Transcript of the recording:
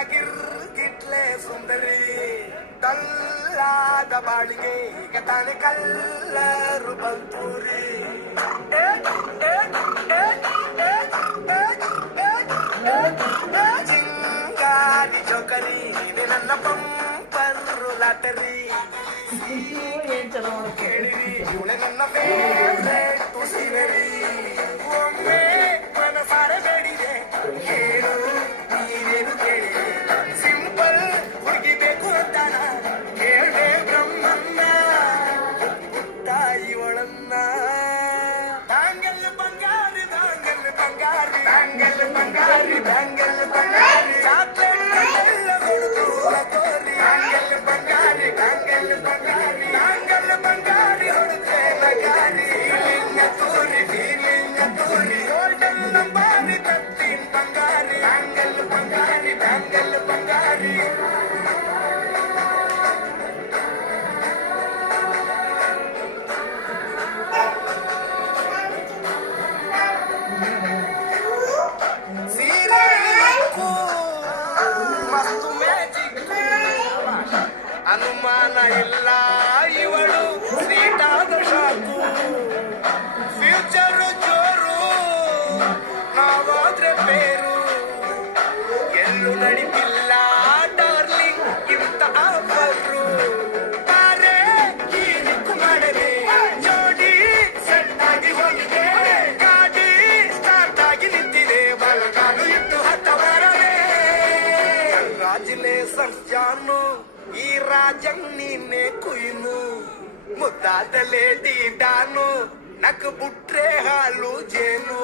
ಗಿಟ್ಲೆ ಸುಂದರಿ ಕಲ್ಲಾದ ಬಾಳಿಗೆ ಈಗ ತಾನೆ ಕಲ್ಲರು ಬಂತೂರಿ ಚಿಂಗಾರಿ ಜೋಕರಿ ಇದು ನನ್ನ ಪಂಪರು ಲಾಟರಿ ಕೇಳಿರಿ ಇವಳೆ ನನ್ನ ಫೇವ್ರೆಟ್ ಸೀನರಿ ಒಮ್ಮೆ ಮನಸಾರೆ ಬೇಡಿದೆ ಕೇಳು ನೀನೇನು ಕೇಳಿ ಸಿಂಪಲ್ ಹುಡುಗಿ ಬೇಕು ಅಂತಾನ ಕೇಳ್ದೆ ಬ್ರಹ್ಮನ್ನ ತಾಯಿ ಒಳನ್ನ ಬ್ಯಾಂಗಲ್ ಬಂಗಾರಿ ಬ್ಯಾಂಗಲ್ ಬಂಗಾರಿ ಬ್ಯಾಂಗಲ್ ಬಂಗಾರಿ ಬ್ಯಾಂಗಲ್ ಬಂಗಾರಿ ಚಾಕ್ಲೇಟ್ ಎಲ್ಲ ಕೊಡುದು ತೋರಿ ಬ್ಯಾಂಗಲ್ ಬಂಗಾರಿ ಬ್ಯಾಂಗಲ್ ಬಂಗಾರಿ ಬ್ಯಾಂಗಲ್ ಬಂಗಾರಿ ಹೊಡುತ್ತೆ ನಗಾರಿ ಫೀಲಿಂಗ್ ತೋರಿ ಗೋಲ್ಡನ್ ನಂಬಾರಿ ಕತ್ತಿನ ಬಂಗಾರಿ ಬ್ಯಾಂಗಲ್ ಬಂಗಾರಿ ಬ್ಯಾಂಗಲ್ ಬಂಗಾರಿ ಮಸ್ತು ಮ್ಯಾಜಿಕ್ ಅನುಮಾನ ಇಲ್ಲ ಇವಳು ಸ್ವೀಟಾದ ಶಾಕು ಫ್ಯೂಚರ್ ಜೋರು ನಾವಾದ್ರೆ ಬೇರು ಎಲ್ಲೂ ನಡಿತಿಲ್ಲ ಡಾರ್ಲಿಂಗ್ ಇಂತ ಆಫರು ತಾರೆ ಹೀರಿಕು ಮಾಡದೆ ಜೋಡಿ ಸೆಟ್ ಆಗಿ ಹೋಗಿದೆ ಗಾಡಿ ಸ್ಟಾರ್ಟ್ ಆಗಿ ನಿಂತಿದೆ ಬಲಗಾಲು ಇಟ್ಟು ಹತ್ತ ಬರದೆ ಕಂಗ್ರಾಚುಲೇಷನ್ಸ್ ಜಾನು ಈ ರಾಜಂಗ್ ನೀನೆ ಕುಯ್ನು ಮುದ್ದಾದ ಲೇಡಿ ಡಾನು ನಕ್ ಬುಟ್ರೆ ಹಾಲು ಜೇನು